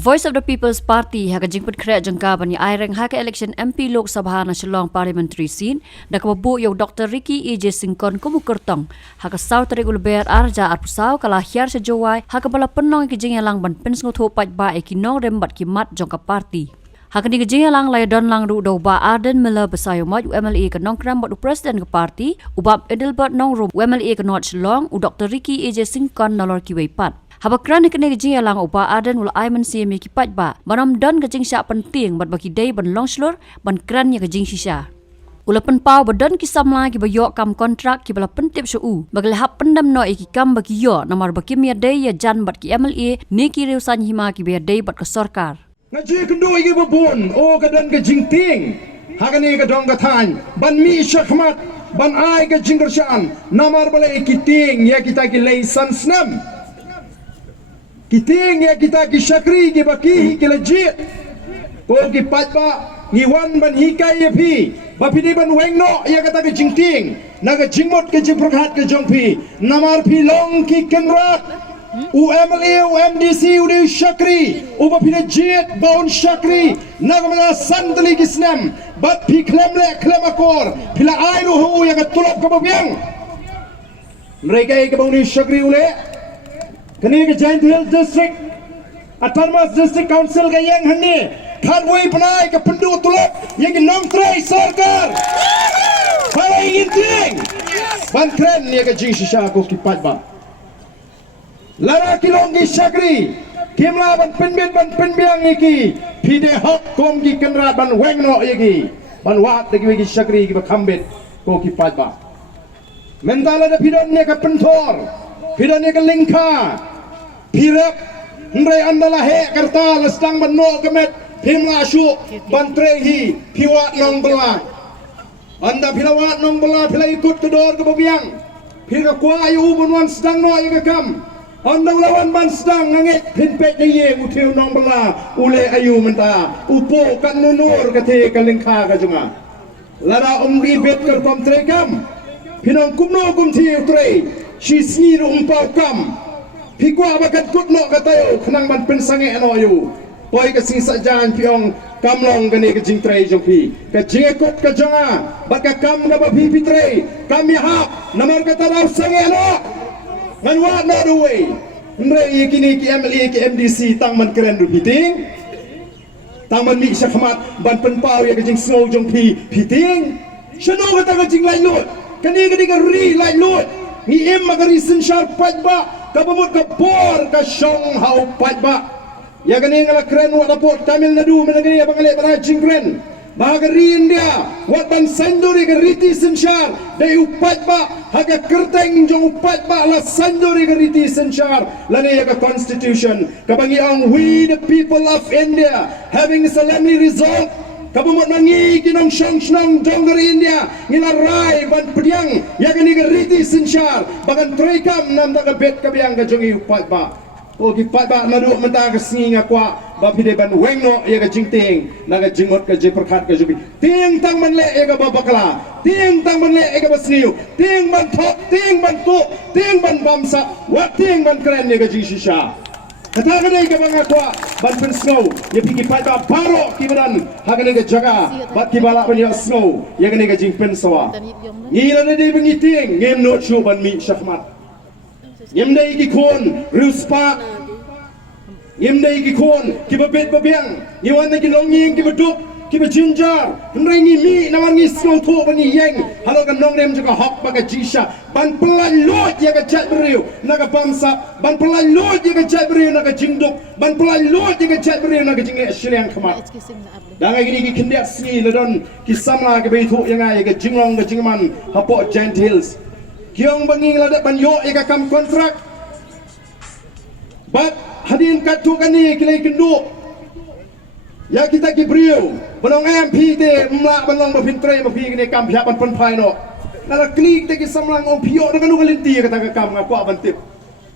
Voice of the People's Party haka jingput krea jengka bani aireng haka election MP Lok Sabha na Shillong parliamentary scene dak mabu yo Dr. Ricky E.J. Singkon kumukurtong haka saw tarik ulber arja arpusaw kala hiar sejawai haka bala penong ki jingyalang ban pensngo thopat ba ekinong rembat kimat jongka party. Haka ni jingyalang lay don lang ru do ba Arden Miller besayo maj UMLA kanong kram bot president ke party ubab Edelbert nong ru UMLA kanot Shillong u Dr. Ricky E.J. Singkon nalor ki weipat. Habakran kene gejing alang upa aden ul aiman si mi kipat ba banam don gejing sya penting bat bagi day ban longslor ban kran nya gejing sisa ulapan pau badon ki samla ki bayo kam kontrak ki bala pentip su bagal hap pendam no ki kam bagi yo namar bagi mi day ya jan bat ki MLA ni ki reusan hima ki be day bat ke sarkar ngaji kendo iki babon o gadan gejing ting hagani gadong gathan ban mi syahmat ban ai gejing gershan namar bala ki ting ya kita ki license nam kiting ya kita ki syakri ki baki ki legit ko ki patba ngiwan ban hikai ya pi bapi ni ban wengno ya kata ki jingting naga jingmot ki jiprhat ki jongpi namar pi long ki kenrat UMLA UMDC ude syakri u bapi ni jit baun syakri naga mana santli ki snam bat pi klemle klem akor pila airu hu ya ka tulop ka babiang mereka ke baun ni syakri ule kini ke Giant Hill District Autonomous District Council ke yang hani kharwei panai ke pendu tulak yang ke nom trai sarkar pada ingin ting ban kren ya ke jing shisha ko kipat ba lara kilong ki syakri kimla ban penbiang iki pide hak kom ki kenra ban wengno iki ban wat de ki syakri ki bakambet ko kipat ba mentala de pidon ne ke pentor pidon ne ke lingka Pirap ndai andala he karta lestang banno kemet pimla syu bantrehi piwat nong bela anda pilawat nong bela pila ikut kedor ke babiang pira kwa ayu bunwan sedang no ya kam anda lawan ban sedang ngangit pinpet ye utiu nong bela ule ayu menta upo kan nunur kate kalingka ka junga lara umri bet ker kom trekam pinong kumno kumti utrei shisni umpau kam Pigwa bagat kutno katayo kenang ban pensange ano yu poi ke sing sajan piong kamlong gani ke jing trai jong pi ke jing ekot ke jonga baka kam ga ba pi trai kam ya hap namar kata raw sange ano ngan wa na duwe ndre kini ki MLA ki MDC tang man keren du piting tang man mi syakmat ban penpau ya ke jing snow jong pi piting shano kata ke jing lai lut kani ke diga ri lai lut ni em magari sin sharp pat ba kabamut ka por ka syong hau patba ya gani ngala kren wa dapot Tamil Nadu menagani abangale para jingren bagari India wat ban sanduri ka riti senshar de upatba haga kerteng jong upatba la sanduri ka riti senshar lani ya ka constitution kabangi ang we the people of India having solemnly resolved kabumot mangi kinong syong donggari India ngilarai ban pediang ya gani geriti sensyar bagan trekam nam tak bet kabiang ka jongi upat ba o ki pat ba madu menta ka singa kwa ba pide ban wengno ya ka jingting na ka jingot ka jiperkhat ka jubi ting tang man le ya ka babakla ting tang man le ya ka basniu ting ban thok ting ban tu ting ban bamsa wa ting ban kren ya ka jishisha kata kadai ka banga kwa ban pen snow ya pigi pada baro kibaran hagane ga jaga bat kibala ban ya snow ya gane ga jing pen sawa ngila na dei bengiting ngem no chu ban mi syahmat ngem dei ki kon ruspa ngem dei ki kon kibabet babiang ngiwan na kilonging kibaduk kiba jinjar nrengi mi naman ngi snow to ban yeng halo kan nong rem juga hok baga jisha ban pelan lot ya ka chat beriu naga bamsa ban pelan lot ya ka chat beriu naga jingduk ban pelan lot ya ka chat beriu naga jingle shiliang khamat danga gini ki kindiat sni ledon ki samla ke beitu yang ai ka jinglong ka jingman hapo Giant Hills kiong banging ladat ban yo ya ka kam kontrak bat hadin katu kani kilai kenduk ya kita ki beriu banong MP te mla banong ba pintre ba pi ni kam phya ban pon phai no nala klik te ki samlang om phio dengan ngalinti kata ka kam ngakwa bantip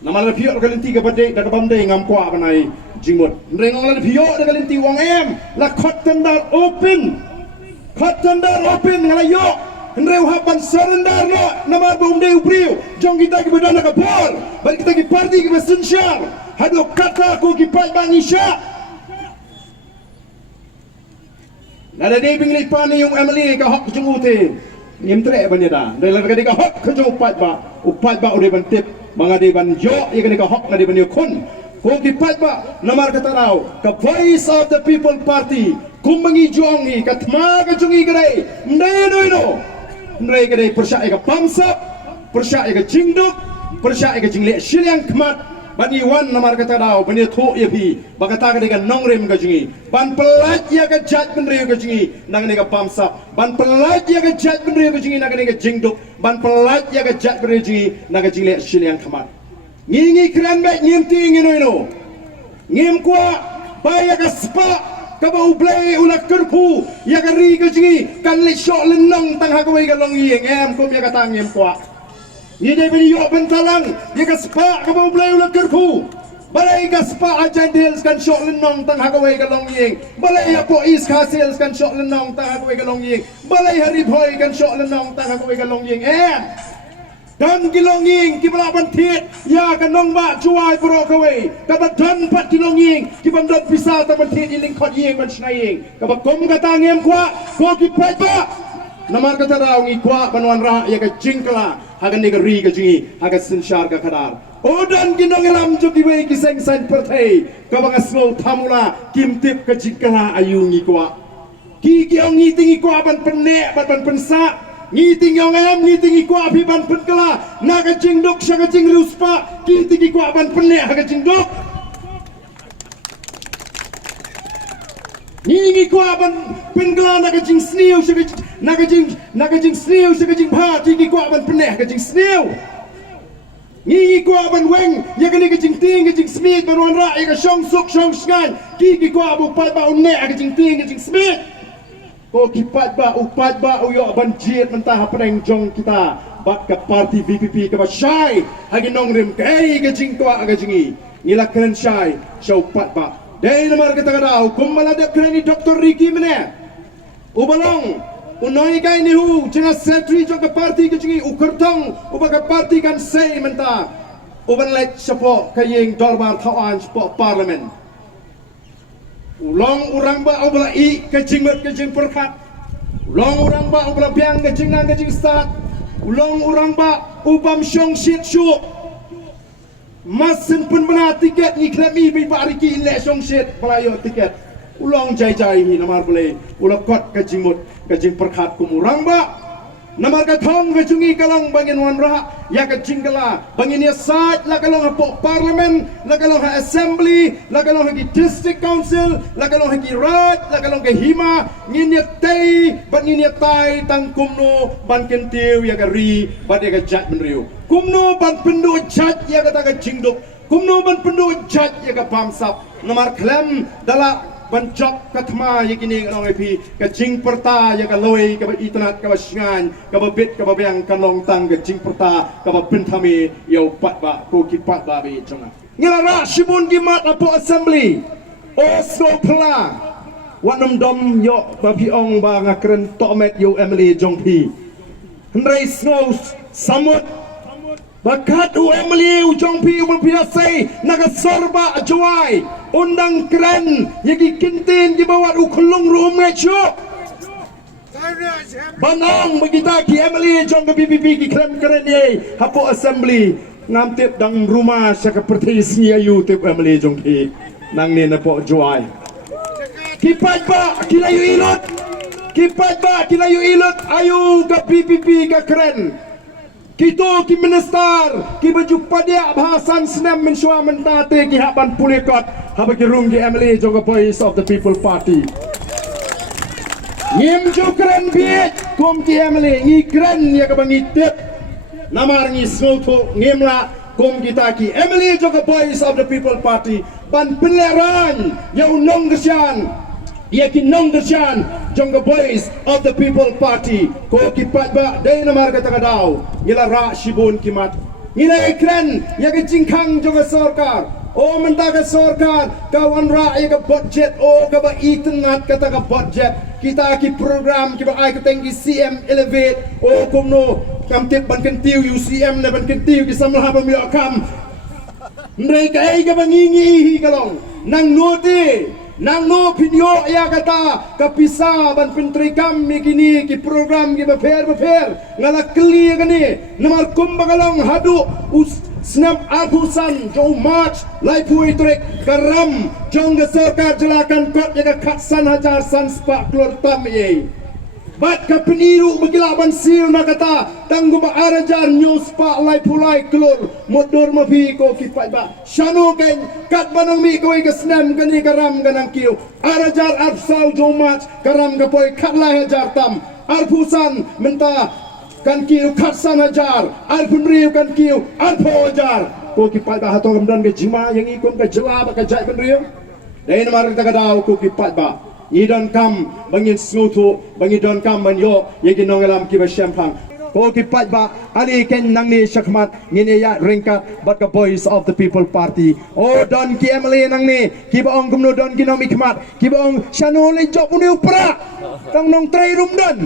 namal phio ngalinti ka bade da bamde ngam kwa banai jingmot rengong la phio ngalinti wong em la khot tendar open ngala yo Nreu hapan surrender no namar bumde ubriu jong kita ki badana ka por bal kita ki parti ki besensyar hado kata ko ki pat bangisha Nada di bingli pani yung Emily ka hok jung ute. Ngim tre ban yada. Dai lan ka di ka hok ka jung upat ba ode ban tip mga di ban yo ya ka di ka hok na di ban yo kun. Ko ki pat ba namar ka taraw ka Voice of the People Party kumbangi juangi ka tma ka jungi gray. Ndai no no. Ndai ka dai persya ka pamsap, persya ka jingduk, persya ka jingle silyang kmat. Bani wan namar kata dau bani tho ye phi bakata ka dega nongrem ka jingi ban pelat ya ka jat benre ka jingi nang ne ka pamsa ban pelat ya ka jat benre ka jingi nang ne ka jingduk ban pelat ya ka jat benre jingi nang ka jingle silyang khamat ngi kran be ngim ti ngi no ngim kwa ba ya ka spa ka ba ublei ula kerpu ya ka ri ka jingi kan le shot le nong tang ha ka wei ka long yeng em kum ya ka tang ngim kwa ni de bini yo bentalang ye ka spa ka ba blay ulang kerpu balai ka spa ajan deals kan shot lenong tang hagawai ka long yeng balai apo is ka sales kan shot lenong tang hagawai ka long yeng balai hari boy kan shot lenong tang hagawai ka long yeng dan kilong yeng ki bala ban thiet ya ka nong ba chuai pro ka wei ka ba dan pat kilong yeng ki ban dot pisa ta ban thiet iling khot yeng ban snai yeng ka ba kom ka tangem kwa ko ki pat ba namar kata raw ngi kwa banwan ra ya ka jingkla hagan ni ka ri ka jingi haga sinshar ka khadar odan ginong elam jo ki we ki seng san perthei ka bang asno thamula kim tip ka jingkla ayu ngi kwa ki ki ong ngi tingi kwa ban penne ban pensa ngi ting yong em ngi tingi kwa phi ban penkla na ka jingdok sha ka jing ruspa ki tingi kwa ban penne haga jingdok ni kwa ban penkla na ka jing sniu sha ka Nakajing sniu sakajing pa tiki kwa ban peneh kajing sniu ngi kwa ban weng ya kani kajing ting kajing smith ban wan ra ya ka shong suk shong sngan ki kwa bu pat ba unne kajing ting kajing smith ko ki pat ba upat ba uyo ban jiet mentah peneng jong kita bat ka parti VPP ka ba shai hagi nong rim kai kajing kwa kajingi ngila kren shai show pat ba dai namar kita kadau kumala de kreni Dr. Ricky mene ubalong unoi kai ni hu jenga secretary jong ka parti ke jingi ukertong ubaga parti kan sei menta uban let sapo kayeng dorbar thawan sapo parliament ulong urang ba ubla I ke jingmet ke jing perkat ulong urang ba ubla piang ke jing nang ke jing start ulong urang ba ubam shong shit shu masin pun bena tiket ni klemi bi bariki le shong shit pelayo tiket ulong jai hi namar boleh ulang kot ke jingmut ke jing perkat kumurang ba namar ka thong ke jungi kalong bangin wan ra ya ke jingkala bangin ya sat la kalong ha parliament la kalong ha assembly la kalong ha district council la kalong ha raj la kalong ke hima ngin ya tei bangin ya tai tang kumno ban kentiu ya ke ri ban ya ke jat menriu kumno ban pendu jat ya ke ta ke jingduk kumno ban pendu jat ya ke pamsap namar klem dala Pancok katma yakini nong epi ka jing perta ya ka loi ka itnat ka sngan ka bit ka bayang ka long tang ka jing perta ka bentami yo pat ba ko ki pat ba be chonga ngara shibun gi mat apo assembly o so pla wanam dom yo ba pi ong ba ngakren tomet yo Emily jong pi ndrai snow samut bakat u Emily ujong pi u pia sei naga sorba ajwai undang keren yagi kintin di bawah u khulung rum ngecho banang begita ki Emily jong ke BPP ki keren ye hapo assembly ngam tip dang rumah saka pertis ni ayu tip Emily jong ki nang ni na po jwai kipat ba kilayu ilot kipat ba kilayu ilot ayu ke BPP ka keren Kito ki minister ki baju pada bahasan senam mensua mentate ki haban pulikot haba ki rung ki Emily jong Voice of the People Party ngim jukren biet kum ki Emily ngi kren ya ka bangi tip namar ngi snoto ngimla kum kita ki Emily jong Voice of the People Party ban peleran ya unong gesyan ya ki nong gesyan jong Voice of the People Party ko kipat ba dai namar kata kadau ngila ra shibun kimat ngila ekran ya ke jingkhang jong sarkar o menta ka sarkar kawan ra ya ka budget o ka ba itnat kata ka budget kita ki program ki ba ai ka tengki CM elevate o kumno kam tip ban kentiu UCM na ban kentiu ki samlah ba mi akam mereka ai ka bangingi kalong nang noti nang no pinyo ya kata kapisa ban pentri kami kini ki program ki befer ngala keli kani namar kumbagalong hadu snap abusan jong march lai pui trek karam jong ke sarkar jelakan kot ya katsan hajar san spa klor tam ye bat ka peniru begilaban sil na kata tanggu ba arajar news pa lai pulai klor motor mafi ko kipat ba shano ken kat banang mi ko ke snam kani karam ganang kiu arajar absal jong march karam ka poi kat lai hajar tam arpusan menta kan kiu katsan hajar arpun riu kan kiu arpo hajar ko kipat ba hato kamdan ke jima yang ikon ka jela ba ka jai ben riu dai namar ta kadau ko kipat ba idon kam bangin snutu bangi don kam ban yo yegi nongelam ki ba shampang ko kipat ba ali ken nang ni shakmat ngine ya ringkat bat ka voice of the people party o don ki emily nang ni ki ba ong kumno don ki nomi kmat ki ba ong shanole job uni upra tang nong trei rum don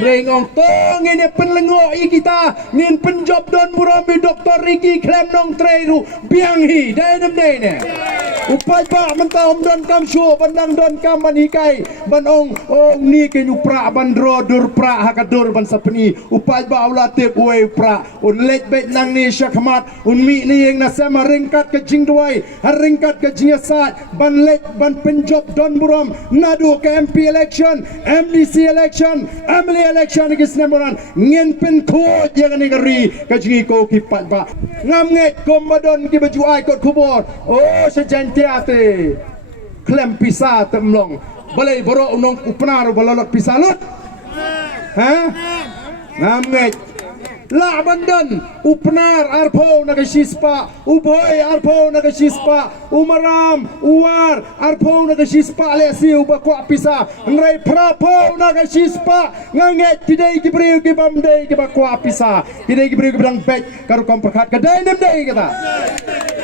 ring ong to ngine penlengo i kita nin penjob don burambi doktor Ricky klem nong trei ru biang hi dai nam dai ne upai ba menta om don kam shu bandang don kam ban hikai ban ong ni ke upra ban ro dur pra hakadur ban sapni upai ba ulate uai pra un let bet nang ni shakmat un mi ni yang na sama ringkat ke jing duai ringkat ke jing sat ban let ban penjob don buram nadu ke MP election MDC election Emily election ke snemoran ngin pen ko yang ni gari ke jing ko kipat ba ngam nget kombadon ki baju ai kot kubor oh sejantiate klem pisa temlong balai borok unong upnar balalak pisalut ha ngamget la bandan upnar arpo nagashispa uboy arpo nagashispa umaram uwar arpo nagashispa lesi ubakwa pisa ngrai prapo nagashispa nganget tidai kibriu kibamdai kibakwa pisa tidai kibriu kibang bet karu komperkat kadai nemdai kata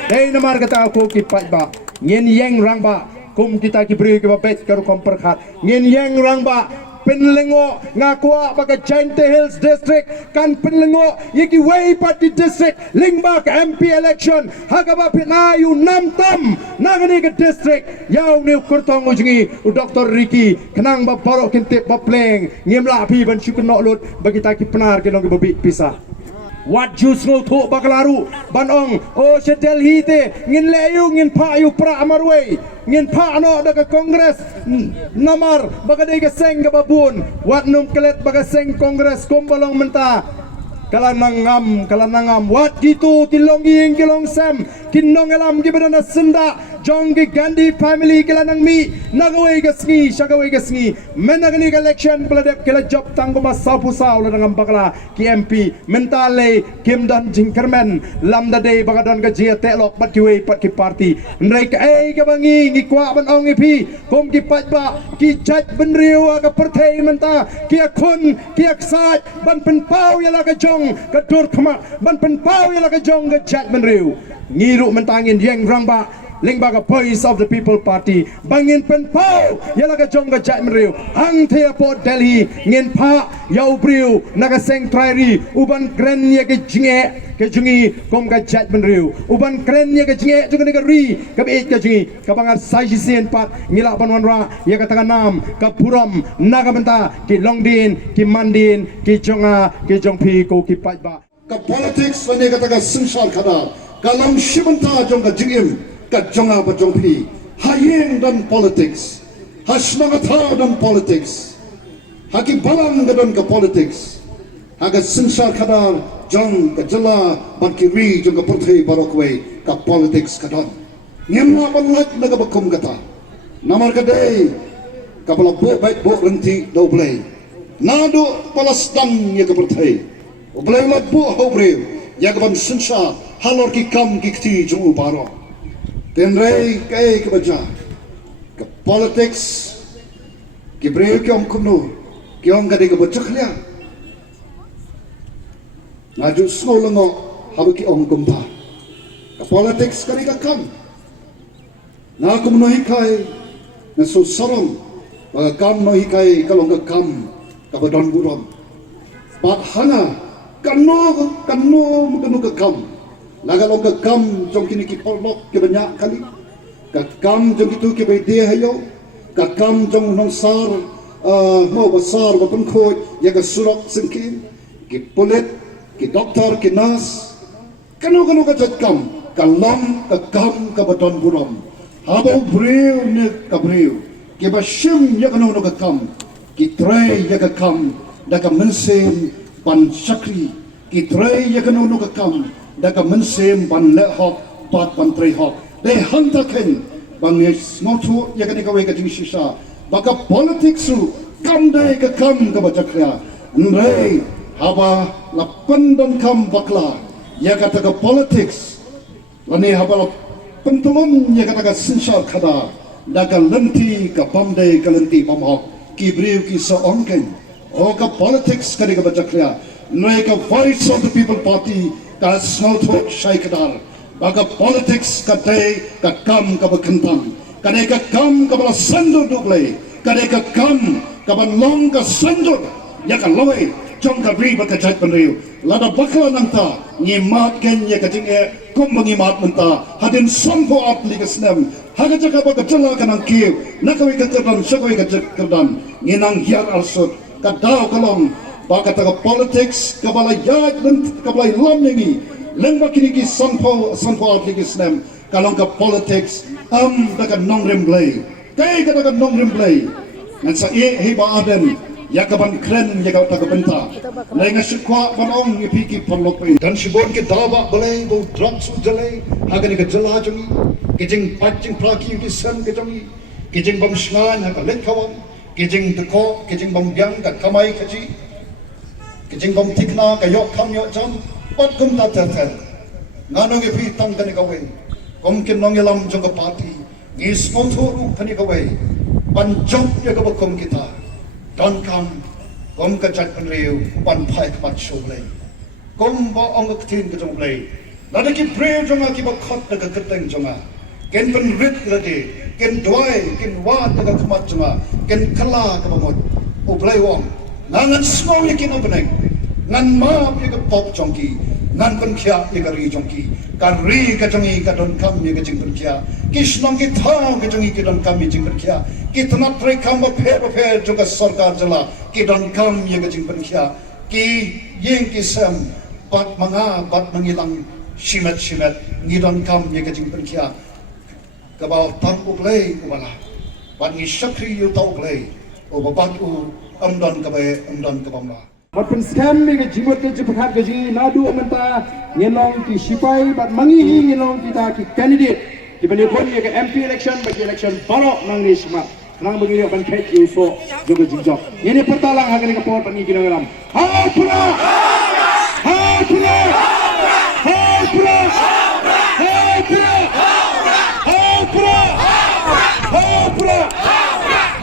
dai namar kata aku kipat ba ngin yang rangba kum kita kibriu kibabet karu komperkat ngin yang rangba penlengo ngakwa baga Jainte Hills District kan penlengo yiki way party district lingbak MP election hagaba pinayu namtam nagani ke district yaw ni kurtong ujungi Dr. Ricky kenang ba barok kintip ba pleng ngimla pi ban syukunok lut bagi taki penar kenong babi pisah wat jus no to bakalaru banong o sedel hite ngin leyu ngin payu pra amarway ngin pa ano daga kongres namar baga dega seng babun wat num kelet baga seng kongres kombalong menta kalanangam wat gitu kilongi kilong sem kinong elam gibana senda jonggi gandhi family kilanang mi nagaway gasngi shagaway gasngi menagani election peladep kila job tangguma sapusa ulah dengan bakla ki MP mentale kimdan jingkermen lamda day bagadon ga jia telok pat kiwe pat ki party mereka ka bangi ngikwa ban ong ipi kom ki patba ki jaj benriu ka perthai menta ki akun ki aksat ban penpau yala ka jong ka dur khama ban penpau yala ka jong ga jaj benriu ngiru mentangin yang rangba Lingbaga voice of the people party bangin penpau yala ka jong ga jai mriu hang thea po Delhi ngin pa yau briu naga seng trairi uban kren ye ke jinge ke jungi kom ga jai mriu uban kren ye ke jinge junga ga ri ka be ke jungi ka bangar saji sen pat ngila banwanra ye ka tanganam ka puram naga benta ki longdin ki mandin ki jonga ki jongpi ko ki patba ka politics ane ka taga singshar khada kalam shibanta jong ga jingim Kajonga bajongpi hayeng dan politics hasnagata dan politics haki balang dan ke politics haga sinsar kadar jong ke jela bankiri jong ke perthai barokwe ka politics kadon ngemna balak naga bakum kata namar kadai kapala bo baik bo renti do play nado palasdang ya ke perthai oblay lat bo hobre ya ke ban sinsar halor ki kam ki kti jong barok Tenrei ke baca ke politics ke breu ke om kuno ke om gade ke bocak lia ngaju skolongo habu ki om kumpa ke politics kari ka kam na kum no hikai na so saram ba kam no hikai kalong ka kam ka badon burom bat hana kanu ka kam nagalong ka kam jong kini ki polok ke banyak kali ka kam jong itu ke bai de hayo ka kam jong nong sar mo basar ba pun khoi ya ka surok singkin ki pulit ki doktor ki nas kanu ka jat kam ka lam ka kam ka baton buram habo breu ne ka breu ki ba shim ya kanu ka kam ki tre ya ka kam da ka mensem ban sakri ki tre ya kanu ka kam da ka mensem ban le hok pat ban tre hok de hanta ken ban ne smotu ya ka ne ka we ka jing shisha baka politics su kam de ka kam ka ba jakya nrei haba la pandon kam bakla ya kata ka politics lani haba la pentulun ya kata ka sinsar khada daga lenti ka bamde ka lenti bamhok ki briu ki so onken o ka politics ka ka bajakya nrei ka voice of the people party ka snowthok shaikadar baga politics ka de ka kam ka bakantang ka de ka kam ka bala sandur duble ka de ka kam ka ban long ka sandur ya ka loe jong ka bri ba ka jat panriu lada bakla nangta ni mat ken ya ka jing e kum bangi mat menta hadin sompo at ligasnem haga jaka ba ka jala ka nang kiu nakawi ka terdan shakawi ka terdan ni nang hiar arsut ka daw kalong ba ka taga politics ka bala yag ka bala lam ni lengba kini ki sompo at ligasnem kalong ka politics da ka nong remblay kay ka taga nong remblay ngan sa he ba aden yakaban kren yakaw tagabenta na nga sikwa panong ipiki panlok pe dan sibon ke daba balay bo drugs jalay hagan ka jala jungi kijing patching plaki ki san ke jungi kijing bam shngan ha let kawan kijing deko kijing bam byang ka kamai kaji kijing bam tikna ka yok kam yok jam pat kum ta ta ta nganong ipi tang kan ka we kom kin nong yalam jong ka party ni sponsor ru kan ka we pan jong ya ka kom kita don kam kom ka chat pan riu pan phai pat show lei kom ba ong ka tin ka jong lei la de ki pray jong ki ba khot ka ka teng jong ken pan rit la de ken dwai ken wa ka ka khamat jong ken khala ka ba mot u play wong nangan small ye kin opening nan ma ye ka pop jong ki nan pan khya ye ka ri jong ki ka ri ka jong ka don kam ye ka jing pan khya kishnong ki thang ka jong ki don kam ye jing pan khya कितना ट्रे काम फेर जो का सरकार जला कि डन काम ये का जिंग पंखिया कि ये कि सम बात मंगिlang शिमत ni डन काम ये का जिंग पंखिया कबाव तन उगले उबला बात ni शक्री यु ता उगले उबबात उ अमदन कबमला bat pen scam me ke jimot ke jiphat ke ji nadu amenta ngelong ki sipai bat mangi hi ngelong kita ki candidate ki bani kon ye ke MP election bagi election paro nang ni smart nang begini ban pet you so jogo jinjok ini pertalang hagan ka por pani kinalam ha pura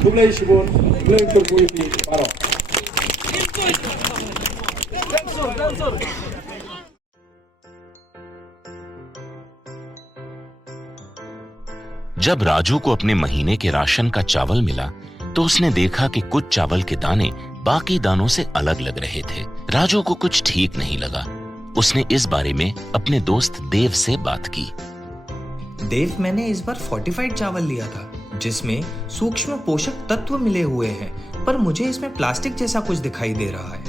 Tublay sibon tublay turbuy pi paro जब राजू को अपने महीने के राशन का चावल मिला तो उसने देखा कि कुछ चावल के दाने बाकी दानों से अलग लग रहे थे। राजू को कुछ ठीक नहीं लगा। उसने इस बारे में अपने दोस्त देव से बात की। देव, मैंने इस बार फोर्टिफाइड चावल लिया था जिसमें सूक्ष्म पोषक तत्व मिले हुए हैं, पर मुझे इसमें प्लास्टिक जैसा कुछ दिखाई दे रहा है।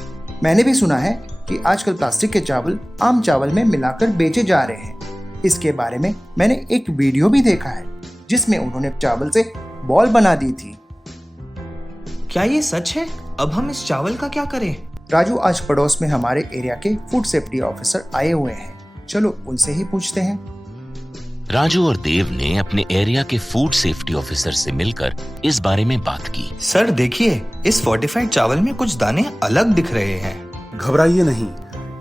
मैंने भी सुना है कि आजकल प्लास्टिक के चावल आम चावल में मिलाकर बेचे जा रहे हैं। इसके बारे में मैंने एक वीडियो भी देखा है जिसमें उन्होंने चावल से बॉल बना दी थी। क्या ये सच है? अब हम इस चावल का क्या करें? राजू, आज पड़ोस में हमारे एरिया के फूड सेफ्टी ऑफिसर आए हुए हैं, चलो उनसे ही पूछते हैं। राजू और देव ने अपने एरिया के फूड सेफ्टी ऑफिसर से मिलकर इस बारे में बात की। सर देखिए, इस फोर्टिफाइड चावल में कुछ दाने अलग दिख रहे हैं। घबराइए नहीं,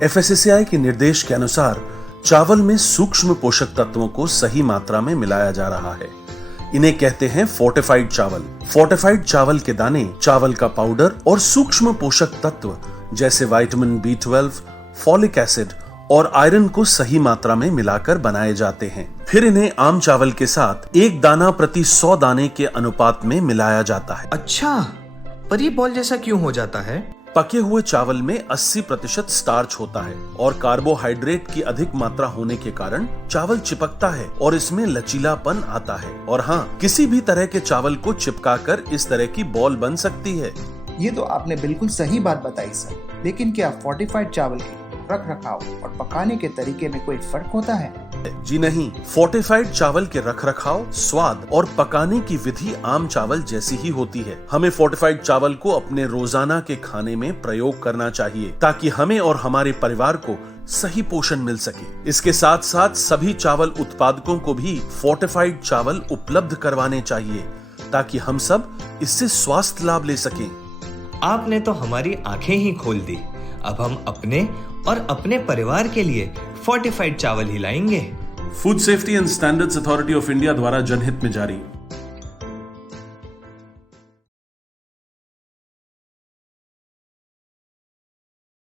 FSSAI के निर्देश के अनुसार चावल में सूक्ष्म पोषक तत्वों को सही मात्रा में मिलाया जा रहा है। इन्हें कहते हैं फोर्टिफाइड चावल। फोर्टिफाइड चावल के दाने चावल का पाउडर और सूक्ष्म पोषक तत्व जैसे विटामिन B12, फॉलिक एसिड और आयरन को सही मात्रा में मिलाकर बनाए जाते हैं। फिर इन्हें आम चावल के साथ 1 दाना प्रति 100 दाने के अनुपात में मिलाया जाता है। अच्छा, पर ये बॉल जैसा क्यों हो जाता है? पके हुए चावल में 80% स्टार्च होता है और कार्बोहाइड्रेट की अधिक मात्रा होने के कारण चावल चिपकता है और इसमें लचीलापन आता है। और हाँ, किसी भी तरह के चावल को चिपकाकर इस तरह की बॉल बन सकती है। ये तो आपने बिल्कुल सही बात बताई सर, लेकिन क्या फोर्टिफाइड चावल के रख रखाव और पकाने के तरीके में कोई फर्क होता है? जी नहीं, फोर्टिफाइड चावल के रखरखाव, स्वाद और पकाने की विधि आम चावल जैसी ही होती है। हमें फोर्टिफाइड चावल को अपने रोजाना के खाने में प्रयोग करना चाहिए ताकि हमें और हमारे परिवार को सही पोषण मिल सके। इसके साथ साथ सभी चावल उत्पादकों को भी फोर्टिफाइड चावल उपलब्ध करवाने चाहिए ताकि हम सब इससे स्वास्थ्य लाभ ले सकें। आपने तो हमारी आंखें ही खोल दी। अब हम अपने और अपने परिवार के लिए फोर्टिफाइड चावल ही लाएंगे। Food safety and standards authority of India द्वारा जनहित में जारी।